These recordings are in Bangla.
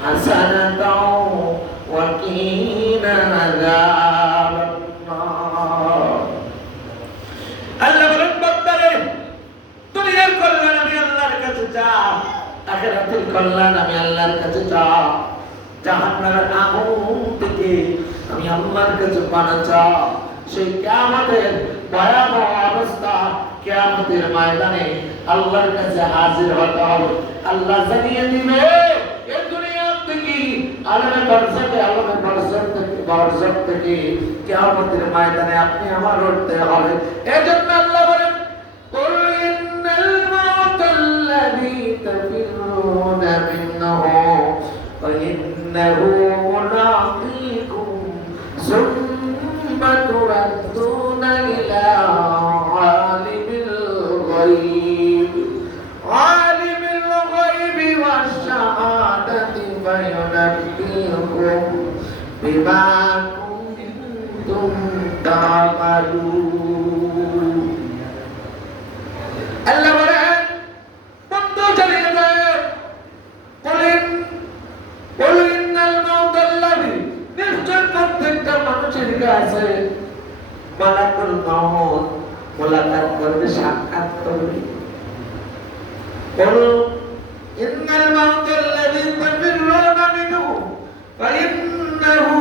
حسنة وقنا عذاب النار আল্লাহ বলেন বান্দারে দুনিয়ার কল্যাণ আমি আল্লাহর কাছে চাও আখিরাতের কল্যাণ আমি আল্লাহর কাছে চাও জাহান্নামের আগুন থেকে আমি আল্লাহর কাছে পানা চাও সেই কিয়ামতের ভয়াবহ অবস্থা কিয়ামতের ময়দানে আল্লাহর কাছে হাজির হতে হবে আল্লাহ জানিয়ে দিবে এই দুনিয়া থেকে আলমে বরজখ থেকে কিয়ামতের ময়দানে আপনি আমার উঠতে হবে এজন্য আল্লাহ বলেন قل إن الموت الذي تفرون منه فإنه ملاقيكم ثم تردون إلى عالم الغيب والشهادة فينبئكم بما كنتم تعملون আল্লাহ বলেন বন্ধু চালিয়ে যায় বলেন ইন্নাল মাউতাল্লাযী নিশ্চয় প্রত্যেকটা মানুষের কাছে মালাকুল মাউত মুলাকাত করবে সাক্ষাৎ করবে বলো ইন্নাল মাউতাল্লাযী তাফিরুনা মিনহু ফাইন্নাহু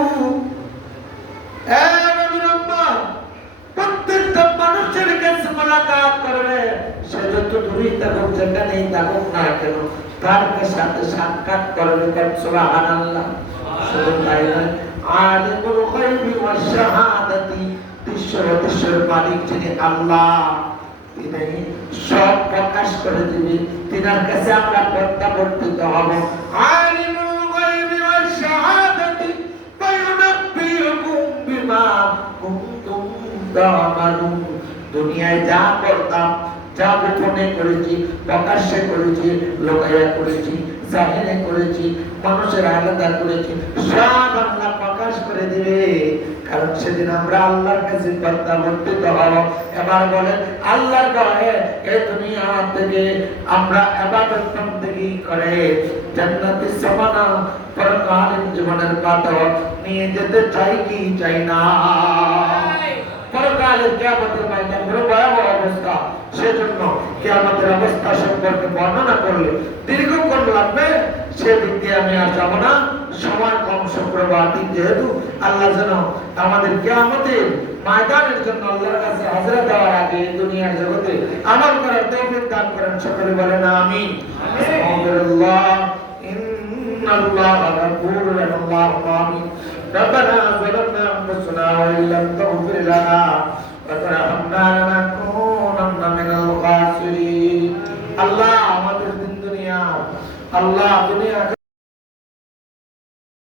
প্রত্যেকটা মানুষের কাছে মুলাকাত করবে সে যত দূরেই থাকুক যেখানেই থাকুক না কেন তার সাথে সাক্ষাৎ করবে সুবহানাল্লাহ শুধু তাই নয় আলিমুল গায়বি ওয়াশ শাহাদাতি দৃশ্যের মালিক যিনি আল্লাহ তিনি সব প্রকাশ করে দিবে তিনার কাছে আমরা প্রত্যাবর্তিত হব আলিমুল গায়বি ওয়াশ শাহাদাতি ফায়ুনাব্বিউকুম বিমা কুনতুম তা'মালুন দুনিয়ায় যা করতাম যা গোপনে করেছি প্রকাশ্যে করেছি লোকায়া করেছি জাহিরে করেছি মানুষের আলাদা করেছি সব আল্লাহ প্রকাশ করে দিবে কারণ সেদিন আমরা আল্লাহর কাছে প্রত্যাবর্তিত হব এবার বলেন আল্লাহর ঘরে এই দুনিয়া থেকে আমরা ইবাদত বন্দেগী করে জান্নাতের সমানা পরকালীন জীবনের কথা নিয়ে যেতে চাই কি চাই না পরকালের কিয়ামতের ময়দান বড় ভয়াবহ অবস্থা সেজন্য কিয়ামতের অবস্থা সম্পর্কে বর্ণনা করলে দীর্ঘক্ষণ লাগবে সেদিক দিয়ে আমি আর যাব না সময় কম শুক্রবার দিন যেহেতু আল্লাহ যেন আমাদের কিয়ামতের ময়দানের জন্য আল্লাহর কাছে হাজরা দেওয়ার আগে দুনিয়ার জগতে আমল করার তৌফিক দান করেন সকলে বলেন আমিন আল্লাহ ইন্নাল্লাহা গফুরুর রাহিম আমিন ربنا ظلمنا أنفسنا وإن لم تغفر لنا وترحمنا لنكونن من الخاسرين الله আমাদের দিন দুনিয়া আল্লাহ দুনিয়া